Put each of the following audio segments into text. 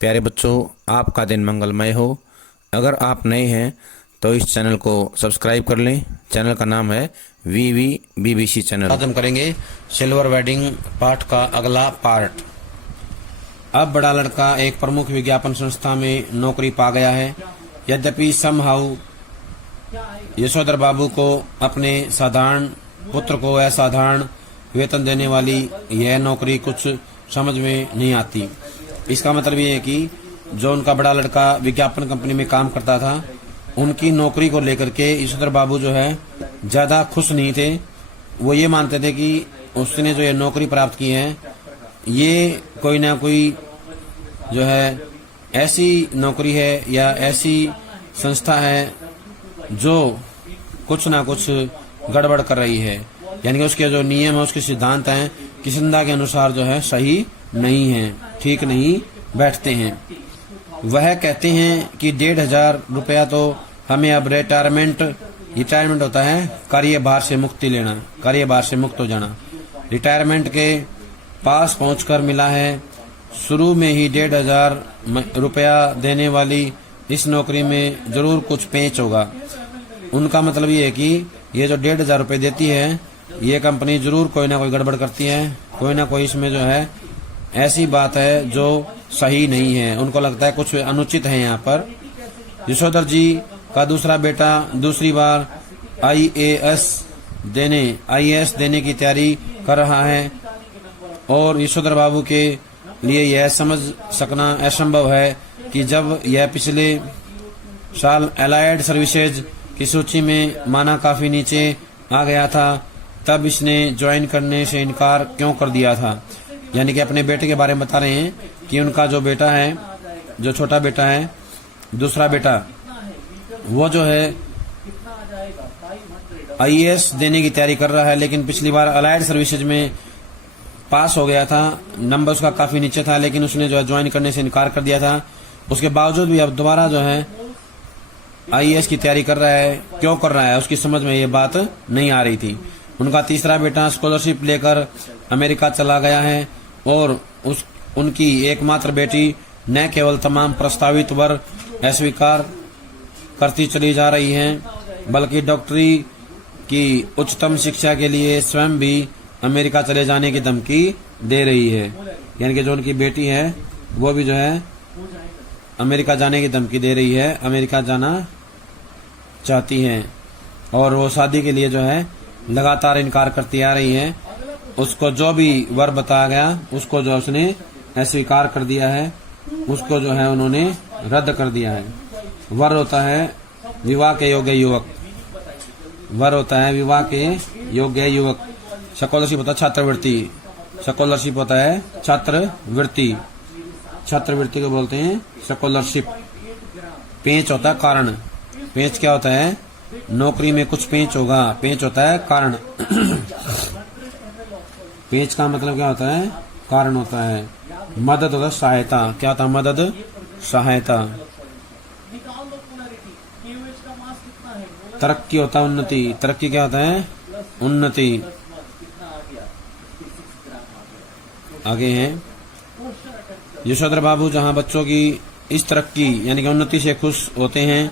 प्यारे बच्चों, आपका दिन मंगलमय हो। अगर आप नए हैं तो इस चैनल को सब्सक्राइब कर लें। चैनल का नाम है वीवी बीबीसी चैनल। आज हम करेंगे सिल्वर वेडिंग पाठ का अगला पार्ट। अब बड़ा लड़का एक प्रमुख विज्ञापन संस्था में नौकरी पा गया है। यद्यपि समहाउ यशोधर बाबू को अपने साधारण पुत्र को असाधारण वेतन देने वाली यह नौकरी कुछ समझ में नहीं आती। इसका मतलब ये है कि जो उनका बड़ा लड़का विज्ञापन कंपनी में काम करता था, उनकी नौकरी को लेकर के यशोधर बाबू जो है ज्यादा खुश नहीं थे। वो ये मानते थे कि उसने जो ये नौकरी प्राप्त की है, ये कोई ना कोई जो है ऐसी नौकरी है या ऐसी संस्था है जो कुछ ना कुछ गड़बड़ कर रही है, यानी कि उसके जो नियम है, उसके सिद्धांत हैं, किस्मदा के अनुसार जो है सही नहीं है, ठीक नहीं बैठते हैं। वह कहते हैं कि 1,500 रुपया तो हमें अब रिटायरमेंट होता है कार्यभार से मुक्ति लेना, कार्यभार से मुक्त हो जाना, रिटायरमेंट के पास पहुंचकर मिला है। शुरू में ही 1,500 रुपया देने वाली इस नौकरी में जरूर कुछ पेंच होगा। उनका मतलब ये है कि ये जो 1,500 रुपये देती है, ये कंपनी जरूर कोई ना कोई गड़बड़ करती है, कोई ना कोई इसमें जो है ऐसी बात है जो सही नहीं है। उनको लगता है कुछ अनुचित है यहाँ पर। यशोधर जी का दूसरा बेटा दूसरी बार आईएएस देने की तैयारी कर रहा है और यशोधर बाबू के लिए यह समझ सकना असंभव है कि जब यह पिछले साल अलाइड सर्विसेज की सूची में माना काफी नीचे आ गया था, तब इसने ज्वाइन करने से इनकार क्यों कर दिया था। यानी कि अपने बेटे के बारे में बता रहे हैं कि उनका जो बेटा है, जो छोटा बेटा है, दूसरा बेटा, वो जो है आईएएस देने की तैयारी कर रहा है, लेकिन पिछली बार अलाइड सर्विसेज में पास हो गया था, नंबर उसका काफी नीचे था, लेकिन उसने जो है ज्वाइन करने से इनकार कर दिया था। उसके बावजूद भी अब दोबारा जो है आईएएस की तैयारी कर रहा है। क्यों कर रहा है, उसकी समझ में ये बात नहीं आ रही थी। उनका तीसरा बेटा स्कॉलरशिप लेकर अमेरिका चला गया है और उनकी एकमात्र बेटी न केवल तमाम प्रस्तावित वर अस्वीकार करती चली जा रही है, बल्कि डॉक्टरी की उच्चतम शिक्षा के लिए स्वयं भी अमेरिका चले जाने की धमकी दे रही है। यानी कि जो उनकी बेटी है वो भी जो है अमेरिका जाने की धमकी दे रही है, अमेरिका जाना चाहती है और वो शादी के लिए जो है लगातार इनकार करती आ रही है। उसको जो भी वर बताया गया, उसको जो उसने अस्वीकार कर दिया है, उसको जो है उन्होंने रद्द कर दिया है। वर होता है विवाह के योग्य युवक, वर होता है विवाह के योग्य युवक। स्कॉलरशिप होता है छात्रवृत्ति, स्कॉलरशिप होता है छात्रवृत्ति, छात्रवृत्ति को बोलते हैं स्कॉलरशिप। पेंच होता है कारण। पेंच क्या होता है, नौकरी में कुछ पेंच होगा, पेंच होता है कारण। पेंच का मतलब क्या होता है, कारण होता है। मदद होता है सहायता, क्या होता है, मदद सहायता। तरक्की होता है उन्नति, तरक्की क्या होता है, उन्नति। आगे हैं यशोधर बाबू जहां बच्चों की इस तरक्की यानी कि उन्नति से खुश होते हैं,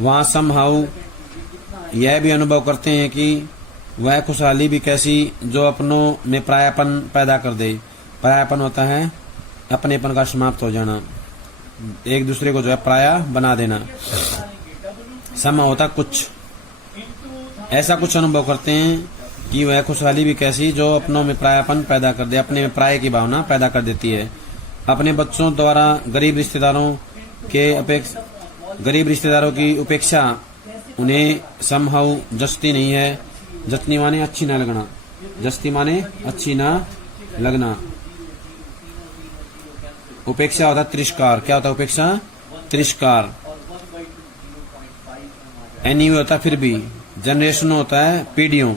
वहां समहाउ यह भी अनुभव करते हैं कि वह खुशहाली भी कैसी जो अपनों में परायापन पैदा कर दे। परायापन होता है अपनेपन का समाप्त हो जाना, एक दूसरे को जो है पराया बना देना। सम होता कुछ, ऐसा कुछ अनुभव करते हैं कि वह खुशहाली भी कैसी जो अपनों में परायापन पैदा कर दे, अपने में पराये की भावना पैदा कर देती है। अपने बच्चों द्वारा गरीब रिश्तेदारों की उपेक्षा उन्हें समहाउ जचती नहीं है। जचनी माने अच्छी ना लगना, जचती माने अच्छी ना लगना। उपेक्षा होता है तिरस्कार, क्या होता है उपेक्षा, तिरस्कार। एनीवे होता है फिर भी। जनरेशन होता है पीढ़ियों,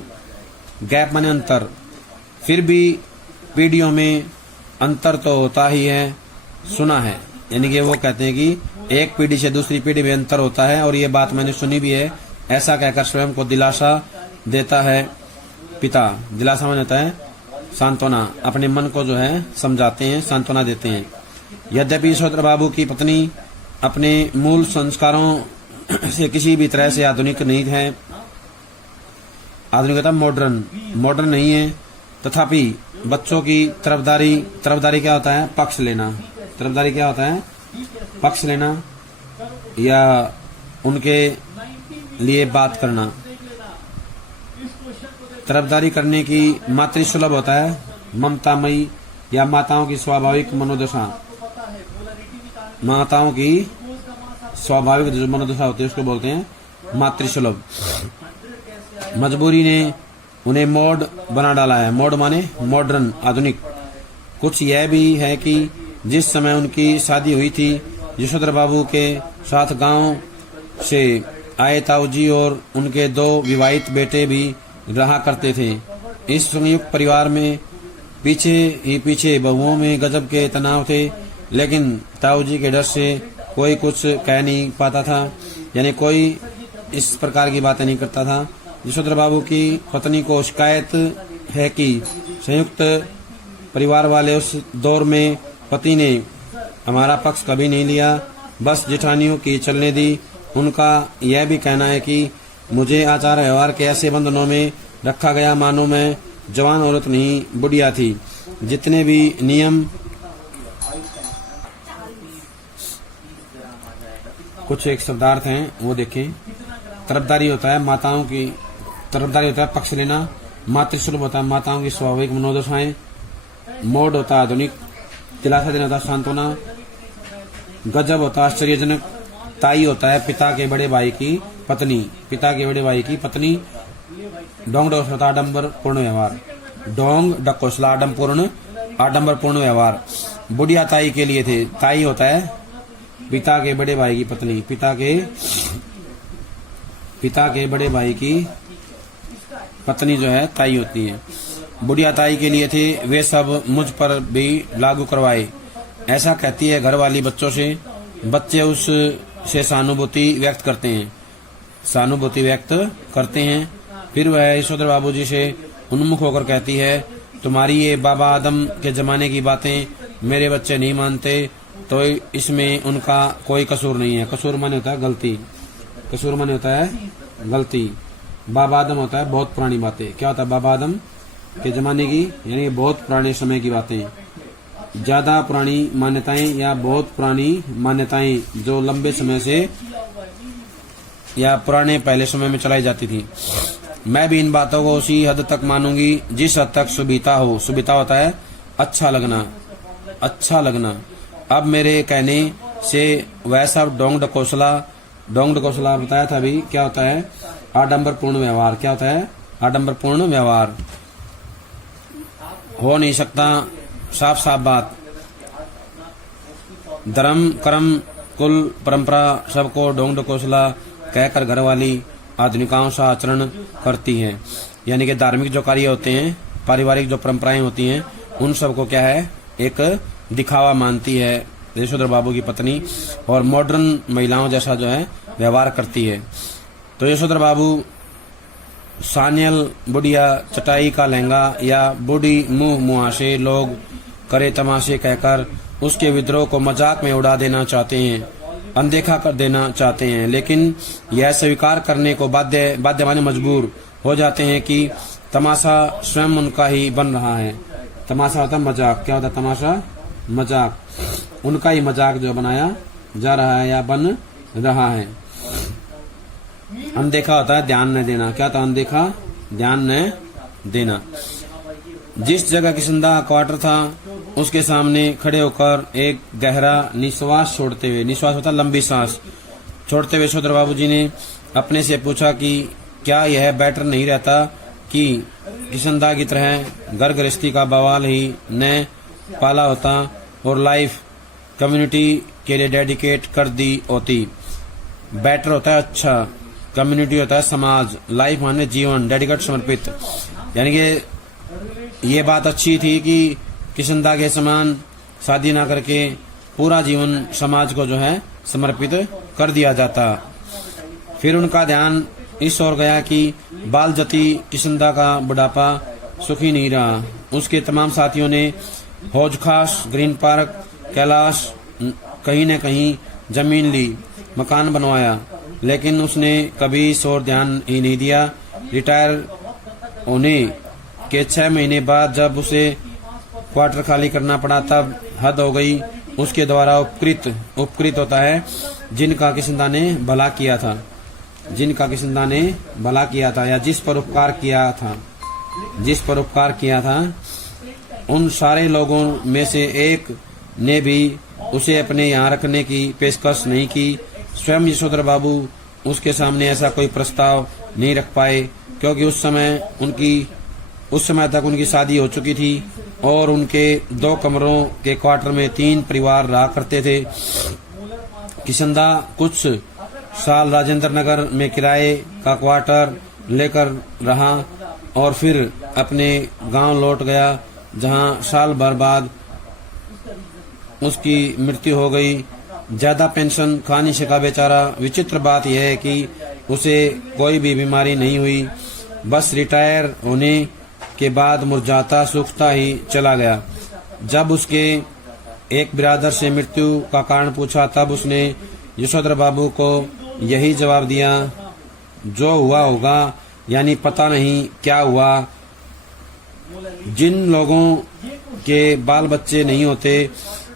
गैप माने अंतर, फिर भी पीढ़ियों में अंतर तो होता ही है, सुना है। यानी कि वो कहते हैं कि एक पीढ़ी से दूसरी पीढ़ी में अंतर होता है और ये बात मैंने सुनी भी है। ऐसा कहकर स्वयं को दिलासा देता है पिता। दिलासा माने होता है सांत्वना, अपने मन को जो है समझाते हैं, सांत्वना देते हैं। यद्यपि यशोधर बाबू की पत्नी अपने मूल संस्कारों से किसी भी तरह से आधुनिक नहीं है, आधुनिकता मॉडर्न नहीं है, तथापि बच्चों की तरफदारी क्या होता है? पक्ष लेना। तरफदारी क्या होता है? पक्ष लेना या उनके लिए बात करना। तरफदारी करने की मातृसुलभ होता है, ममतामयी या माताओं की स्वाभाविक मनोदशा। माताओं की स्वाभाविक जो मनोदशा होती है उसको बोलते हैं मातृसुलभ। मजबूरी ने उन्हें मोड बना डाला है। मोड माने मॉडर्न, आधुनिक। कुछ यह भी है कि जिस समय उनकी शादी हुई थी, यशोधर बाबू के साथ गांव से आए ताऊजी और उनके 2 विवाहित बेटे भी रहा करते थे। इस संयुक्त परिवार में पीछे बहुओं में गजब के तनाव थे, लेकिन ताऊजी के डर से कोई कुछ कह नहीं पाता था, यानी कोई इस प्रकार की बातें नहीं करता था। यशोधर बाबू की पत्नी को शिकायत है कि संयुक्त परिवार वाले उस दौर में पति ने हमारा पक्ष कभी नहीं लिया, बस जेठानियों की चलने दी। उनका यह भी कहना है कि मुझे आचार व्यवहार के ऐसे बंधनों में रखा गया मानो मैं जवान औरत नहीं बुढ़िया थी। जितने भी नियम, कुछ एक शब्दार्थ हैं वो देखें। तरफदारी होता है माताओं की, तरफदारी होता है पक्ष लेना। मातृसुलभ होता है माताओं की स्वाभाविक मनोदशाएं। मोड होता है आधुनिक। दिलासा देना होता है सांत्वना। गजब होता है आश्चर्यजनक। ताई होता है पिता के बड़े भाई की पत्नी, पिता के बड़े भाई की पत्नी। डोंग डकोसला होता है आडंबर पूर्ण व्यवहार। डोंग डकोसला आडंबर पूर्ण व्यवहार। बुढ़िया ताई के लिए थे। ताई होता है पिता के बड़े भाई की पत्नी, पिता के बड़े भाई की पत्नी जो है ताई होती है। बुढ़िया ताई के लिए थे, वे सब मुझ पर भी लागू करवाए, ऐसा कहती है घरवाली बच्चों से। बच्चे उस से सहानुभूति व्यक्त करते हैं। फिर वह यशोधर बाबू जी से उन्मुख होकर कहती है, तुम्हारी ये बाबा आदम के जमाने की बातें मेरे बच्चे नहीं मानते, तो इसमें उनका कोई कसूर नहीं है। कसूर माने होता है गलती। कसूर माने होता है गलती। बाबा आदम होता है बहुत पुरानी बातें। क्या होता है बाबा आदम के जमाने की, यानी बहुत पुराने समय की बातें। ज्यादा पुरानी मान्यताएं या बहुत पुरानी मान्यताएं जो लंबे समय से या पुराने पहले समय में चलाई जाती थी। मैं भी इन बातों को उसी हद तक मानूंगी जिस हद तक सुविधा हो। सुविधा होता है अच्छा लगना। अब मेरे कहने से वह सब डोंग डकोसला बताया था अभी। क्या होता है आडंबर पूर्ण व्यवहार। क्या होता है आडंबर पूर्ण व्यवहार। हो नहीं सकता। साफ बात। धर्म कर्म कुल परंपरा सबको डोंग डकोसला कहकर घरवाली आधुनिकाओं सा आचरण करती है, यानी कि धार्मिक जो कार्य होते हैं, पारिवारिक जो परंपराएं होती हैं, उन सबको क्या है एक दिखावा मानती है यशोधर बाबू की पत्नी, और मॉडर्न महिलाओं जैसा जो है व्यवहार करती है। तो यशोधर बाबू सानियल बुढ़िया चटाई का लहंगा या बूढ़ी मुंह मुहासे लोग करे तमाशे कहकर उसके विद्रोह को मजाक में उड़ा देना चाहते हैं, अनदेखा कर देना चाहते हैं, लेकिन यह स्वीकार करने को बाध्य माने मजबूर हो जाते हैं कि तमाशा स्वयं उनका ही बन रहा है। तमाशा होता है मजाक। क्या होता है तमाशा? मजाक। उनका ही मजाक जो बनाया जा रहा है या बन रहा है। अनदेखा होता है ध्यान न देना। क्या था अनदेखा? ध्यान न देना। जिस जगह किशनदा क्वार्टर था उसके सामने खड़े होकर एक गहरा निश्वास छोड़ते हुए, निश्वास होता लंबी सांस छोड़ते हुए यशोधर बाबू जी ने अपने से पूछा कि क्या यह बेटर नहीं रहता कि किशनदा की तरह घर गृहस्थी का बवाल ही न पाला होता और लाइफ कम्युनिटी के लिए डेडिकेट कर दी होती। बेटर होता है अच्छा, कम्युनिटी होता है समाज, लाइफ माने जीवन, डेडिकेट समर्पित। यानी कि ये बात अच्छी थी कि किशनदा के समान शादी ना करके पूरा जीवन समाज को जो है समर्पित कर दिया जाता। फिर उनका ध्यान इस ओर गया कि बालजती किशनदा का बुढ़ापा सुखी नहीं रहा। उसके तमाम साथियों ने हौज खास, ग्रीन पार्क कैलाश कहीं न कहीं जमीन ली, मकान बनवाया, लेकिन उसने कभी इस ओर ध्यान ही नहीं दिया। रिटायर होने के 6 महीने बाद जब उसे क्वार्टर खाली करना पड़ा तब हद हो गई। उसके द्वारा उपकृत होता है जिनका किसंदा ने भला किया था, जिनका किसंदा ने भला किया था, या जिस पर उपकार किया था, उन सारे लोगों में से एक ने भी उसे अपने यहाँ रखने की पेशकश नहीं की। स्वयं यशोधर बाबू उसके सामने ऐसा कोई प्रस्ताव नहीं रख पाए, क्योंकि उस समय तक उनकी शादी हो चुकी थी और उनके 2 कमरों के क्वार्टर में 3 परिवार रहा करते थे। किसंदा कुछ साल राजेंद्र नगर में किराए का क्वार्टर लेकर रहा और फिर अपने गांव लौट गया, जहां साल भर बाद उसकी मृत्यु हो गई। ज्यादा पेंशन खा नहीं सका बेचारा। विचित्र बात यह है कि उसे कोई भी बीमारी नहीं हुई, बस रिटायर होने के बाद मुरझाता सूखता ही चला गया। जब उसके एक बिरादर से मृत्यु का कारण पूछा तब उसने यशोधर बाबू को यही जवाब दिया, जो हुआ होगा, यानी पता नहीं क्या हुआ। जिन लोगों के बाल बच्चे नहीं होते,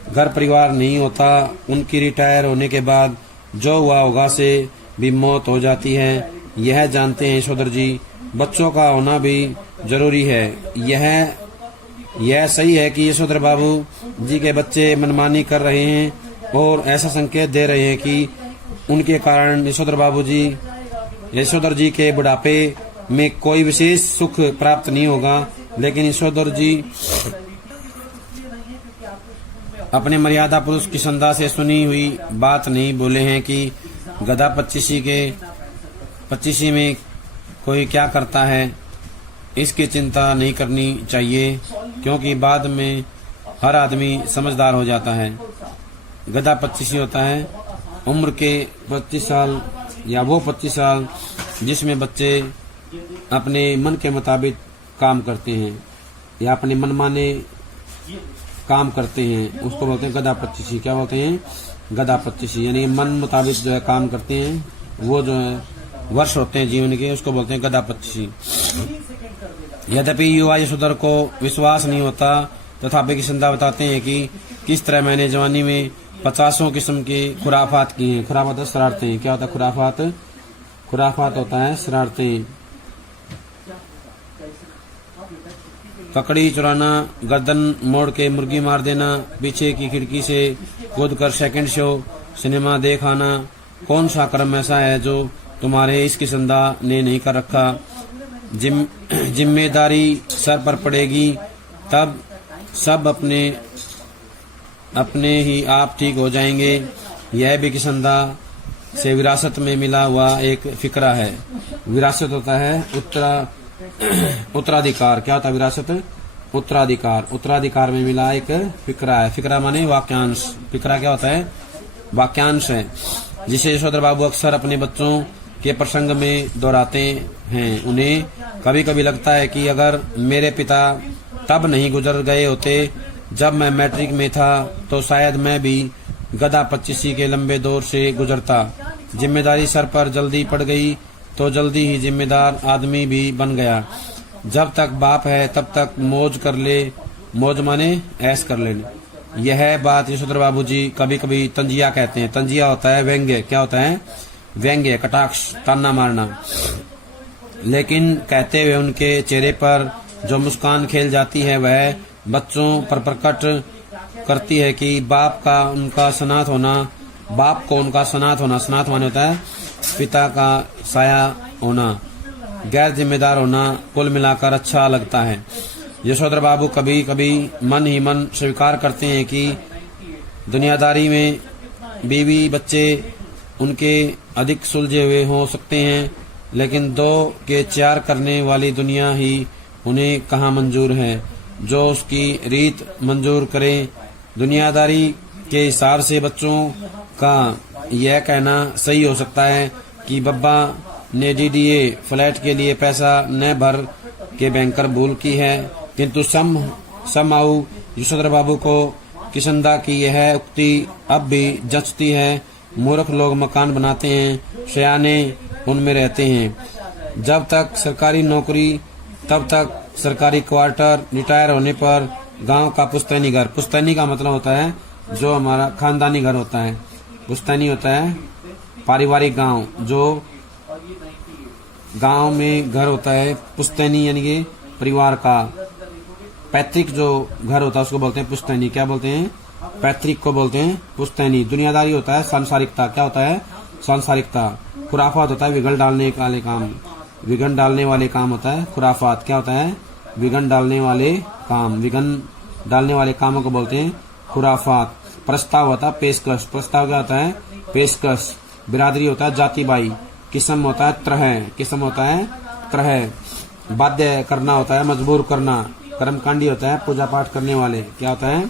घर परिवार नहीं होता, उनकी रिटायर होने के बाद जो हुआ होगा से भी मौत हो जाती है। यह जानते हैं यशोधर जी। बच्चों का होना भी जरूरी है। यह सही है कि यशोधर बाबू जी के बच्चे मनमानी कर रहे हैं और ऐसा संकेत दे रहे हैं कि उनके कारण यशोधर जी के बुढ़ापे में कोई विशेष सुख प्राप्त नहीं होगा। लेकिन यशोधर जी अपने मर्यादा पुरुष किसंदा से सुनी हुई बात नहीं बोले हैं कि गधा 25 में कोई क्या करता है, इसकी चिंता नहीं करनी चाहिए, क्योंकि बाद में हर आदमी समझदार हो जाता है। गधा 25 होता है, उम्र के 25 साल या वो 25 साल जिसमें बच्चे अपने मन के मुताबिक काम करते हैं या अपने मनमाने काम करते हैं, उसको बोलते हैं गधा 25। क्या बोलते हैं? गधा 25, यानी मन मुताबिक जो है काम करते हैं, वो जो है वर्ष होते हैं जीवन के, उसको बोलते हैं गधा 25। यद्यपि युवा यशोधर को विश्वास नहीं होता, तथापि किसंदा बताते हैं कि किस तरह मैंने जवानी में 50 किस्म की खुराफात की हैं। खुराफात शरारतें। क्या होता है खुराफात? खुराफात होता है शरारतें। ककड़ी चुराना, गर्दन मोड़ के मुर्गी मार देना, पीछे की खिड़की से कूदकर सेकंड शो सिनेमा देख आना। कौन सा कर्म ऐसा है जो तुम्हारे इस किसंदा ने नहीं कर रखा? जिम्मेदारी सर पर पड़ेगी तब सब अपने ही आप ठीक हो जाएंगे। यह भी किसंदा से विरासत में मिला हुआ एक फिक्रा है। विरासत होता है उत्तराधिकार। क्या होता है विरासत? उत्तराधिकार। उत्तराधिकार में मिला एक फिक्रा है। फिक्रा माने वाक्यांश। फिक्रा क्या होता है? वाक्यांश है, जिसे यशोधर बाबू अक्सर अपने बच्चों के प्रसंग में दोहराते हैं। उन्हें कभी कभी लगता है कि अगर मेरे पिता तब नहीं गुजर गए होते जब मैं मैट्रिक में था, तो शायद मैं भी गधा 25 के लंबे दौर से गुजरता। जिम्मेदारी सर पर जल्दी पड़ गई तो जल्दी ही जिम्मेदार आदमी भी बन गया। जब तक बाप है तब तक मौज कर ले। मौज माने ऐश कर ले। यह बात यशोधर बाबू जी कभी कभी तंजिया कहते हैं। तंजिया होता है व्यंग्य। क्या होता है? व्यंग्य, कटाक्ष, ताना मारना। लेकिन कहते हुए उनके चेहरे पर जो मुस्कान खेल जाती है वह बच्चों पर प्रकट करती है कि बाप को उनका सनाथ होना। सनाथ माने होता है पिता का साया होना, गैर जिम्मेदार होना। कुल मिलाकर अच्छा लगता है। यशोधर बाबू कभी कभी मन ही मन स्वीकार करते हैं कि दुनियादारी में बीवी बच्चे उनके अधिक सुलझे हुए हो सकते हैं, लेकिन 2 के 4 करने वाली दुनिया ही उन्हें कहाँ मंजूर है, जो उसकी रीत मंजूर करे। दुनियादारी के हिसाब से बच्चों का यह कहना सही हो सकता है कि बब्बा ने डीडीए फ्लैट के लिए पैसा न भर के बैंकर भूल की है, किंतु समहाउ यशोधर बाबू को किशनदा की यह उक्ति अब भी जचती है। मूर्ख लोग मकान बनाते हैं, सयाने उनमें रहते हैं। जब तक सरकारी नौकरी तब तक सरकारी क्वार्टर, रिटायर होने पर गांव का पुश्तैनी घर। पुश्तैनी का मतलब होता है जो हमारा खानदानी घर होता है। पुश्तैनी होता है पारिवारिक गांव, जो गांव में घर होता है। पुश्तैनी यानी कि परिवार का पैतृक जो घर होता है उसको बोलते हैं पुश्तैनी। क्या बोलते हैं? पैतृक को बोलते हैं पुश्तैनी। दुनियादारी होता है सांसारिकता। क्या होता है? सांसारिकता। खुराफात होता है विघन डालने वाले काम। विघन डालने वाले काम होता है खुराफात। क्या होता है? विघन डालने वाले काम। विघन डालने वाले कामों को बोलते हैं खुराफात। प्रस्ताव होता है पेशकश। प्रस्ताव क्या होता है? पेशकश। बिरादरी होता है जाति बाई। किस्म होता है त्रह। किस्म होता है त्रह। बाध्य करना होता है मजबूर करना। कर्मकांडी होता है पूजा पाठ करने वाले। क्या होता है?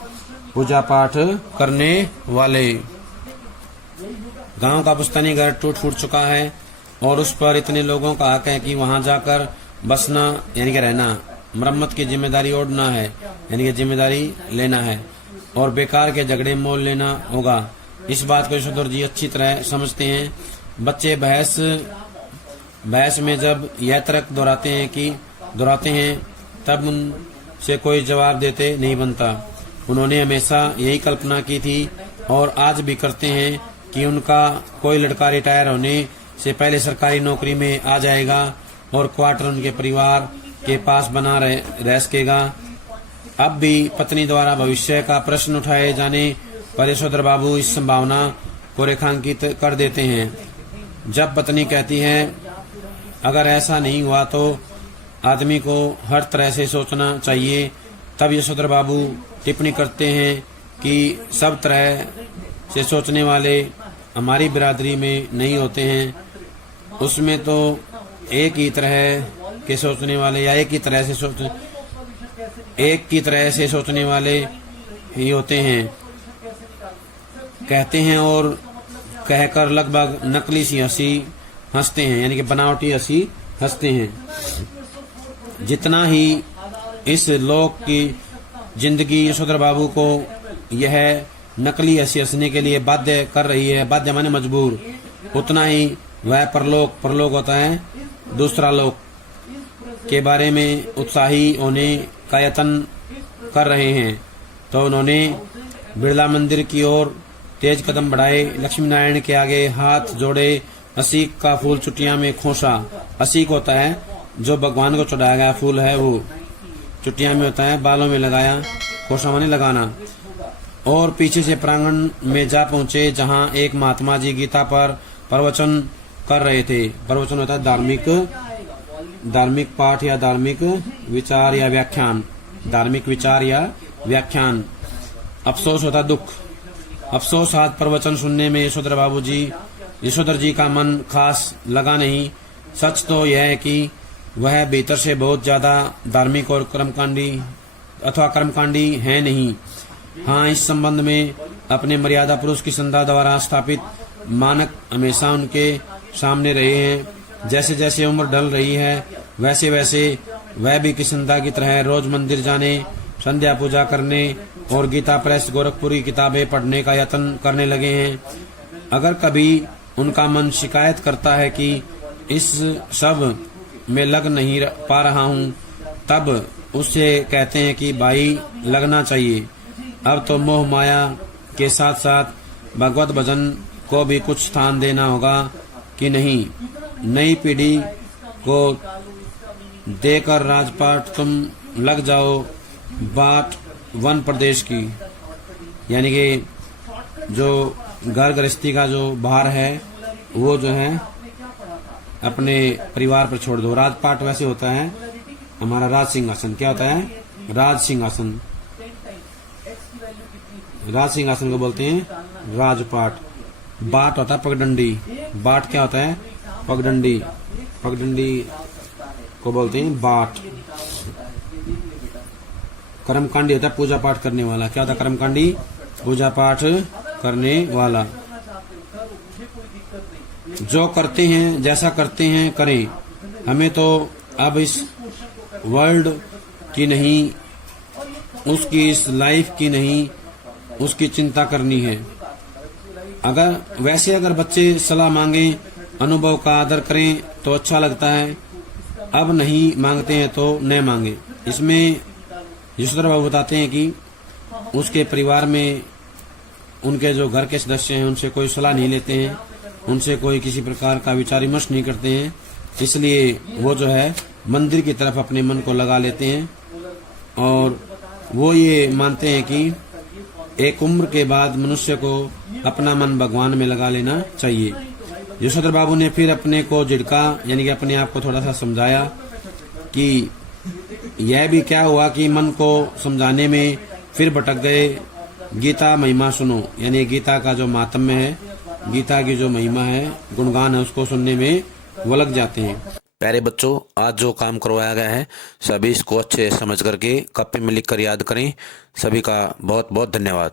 पूजा पाठ करने वाले। गांव का पुश्तैनी घर टूट फूट चुका है और उस पर इतने लोगों का हक है कि वहां जाकर बसना यानी कि रहना, मरम्मत की जिम्मेदारी ओढ़ना है यानी कि जिम्मेदारी लेना है और बेकार के झगड़े मोल लेना होगा। इस बात को यशोधर जी अच्छी तरह समझते हैं। बच्चे बहस में जब यह तर्क दोहराते हैं तब उनसे कोई जवाब देते नहीं बनता। उन्होंने हमेशा यही कल्पना की थी और आज भी करते हैं कि उनका कोई लड़का रिटायर होने से पहले सरकारी नौकरी में आ जाएगा और क्वार्टर उनके परिवार के पास बना रह सकेगा। अब भी पत्नी द्वारा भविष्य का प्रश्न उठाए जाने पर यशोधर बाबू इस संभावना को रेखांकित कर देते हैं। जब पत्नी कहती है अगर ऐसा नहीं हुआ तो आदमी को हर तरह से सोचना चाहिए, तब यशोधर बाबू टिप्पणी करते हैं कि सब तरह से सोचने वाले हमारी बिरादरी में नहीं होते हैं। उसमें तो एक ही तरह के सोचने वाले या एक की तरह से सोचने वाले ही होते हैं, कहते हैं और कहकर लगभग नकली सी हंसी हंसते हैं यानी कि बनावटी हंसी हंसते हैं। जितना ही इस लोक की जिंदगी यशोधर बाबू को यह नकली हंसी हंसने के लिए बाध्य कर रही है, बाध्य माने मजबूर, उतना ही वह परलोक होता है दूसरा लोक के बारे में उत्साही होने का यत्न कर रहे हैं। तो उन्होंने बिरला मंदिर की ओर तेज कदम बढ़ाए, लक्ष्मी नारायण के आगे हाथ जोड़े, असीक का फूल चुटिया में खोसा। असीक होता है जो भगवान को चढ़ाया गया फूल है, वो चुटिया में होता है बालों में लगाया, खोसा माने लगाना। और पीछे से प्रांगण में जा पहुंचे जहां एक महात्मा जी गीता पर प्रवचन कर रहे थे। प्रवचन होता है धार्मिक पाठ या धार्मिक विचार या व्याख्यान। धार्मिक विचार या व्याख्यान। अफसोस होता दुख। अफसोस आज प्रवचन सुनने में यशोधर जी का मन खास लगा नहीं। सच तो यह है कि वह भीतर से बहुत ज्यादा धार्मिक और कर्मकांडी है नहीं। हाँ, इस संबंध में अपने मर्यादा पुरुष की संध्या द्वारा स्थापित मानक हमेशा उनके सामने रहे हैं। जैसे जैसे उम्र ढल रही है वैसे वैसे वह भी किसंदा की तरह रोज मंदिर जाने, संध्या पूजा करने और गीता प्रेस गोरखपुरी किताबें पढ़ने का यत्न करने लगे हैं। अगर कभी उनका मन शिकायत करता है कि इस सब में लग नहीं पा रहा हूँ, तब उससे कहते हैं कि भाई लगना चाहिए। अब तो मोह माया के साथ साथ भगवत भजन को भी कुछ स्थान देना होगा कि नहीं। नई पीढ़ी को देकर राजपाट तुम लग जाओ बाट वन प्रदेश की, यानी कि जो घर गृहस्थी का जो भार है वो जो है अपने परिवार पर छोड़ दो। राजपाट वैसे होता है हमारा राज सिंहासन। क्या होता है? राज सिंहासन। राज सिंहासन को बोलते हैं राजपाट। बाट होता है पगडंडी। बाट क्या होता है? पगडंडी। पगडंडी को बोलते हैं बाट। कर्मकांडी होता है पूजा पाठ करने वाला। क्या होता है कर्मकांडी? पूजा पाठ करने वाला। जो करते हैं जैसा करते हैं करें। हमें तो अब इस वर्ल्ड की नहीं, उसकी इस लाइफ की नहीं, उसकी चिंता करनी है। अगर बच्चे सलाह मांगे, अनुभव का आदर करें तो अच्छा लगता है, अब नहीं मांगते हैं तो न मांगे। इसमें यशोधर बाबू बताते हैं कि उसके परिवार में उनके जो घर के सदस्य हैं उनसे कोई सलाह नहीं लेते हैं, उनसे कोई किसी प्रकार का विचार विमर्श नहीं करते हैं, इसलिए वो जो है मंदिर की तरफ अपने मन को लगा लेते हैं और वो ये मानते हैं कि एक उम्र के बाद मनुष्य को अपना मन भगवान में लगा लेना चाहिए। यशोधर बाबू ने फिर अपने को झिड़का, यानी कि अपने आप को थोड़ा सा समझाया कि यह भी क्या हुआ कि मन को समझाने में फिर भटक गए। गीता महिमा सुनो, यानी गीता का जो मातम्य है, गीता की जो महिमा है, गुणगान है, उसको सुनने में वो लग जाते हैं। प्यारे बच्चों, आज जो काम करवाया गया है सभी इसको अच्छे समझ करके कॉपी में लिखकर याद करें। सभी का बहुत बहुत धन्यवाद।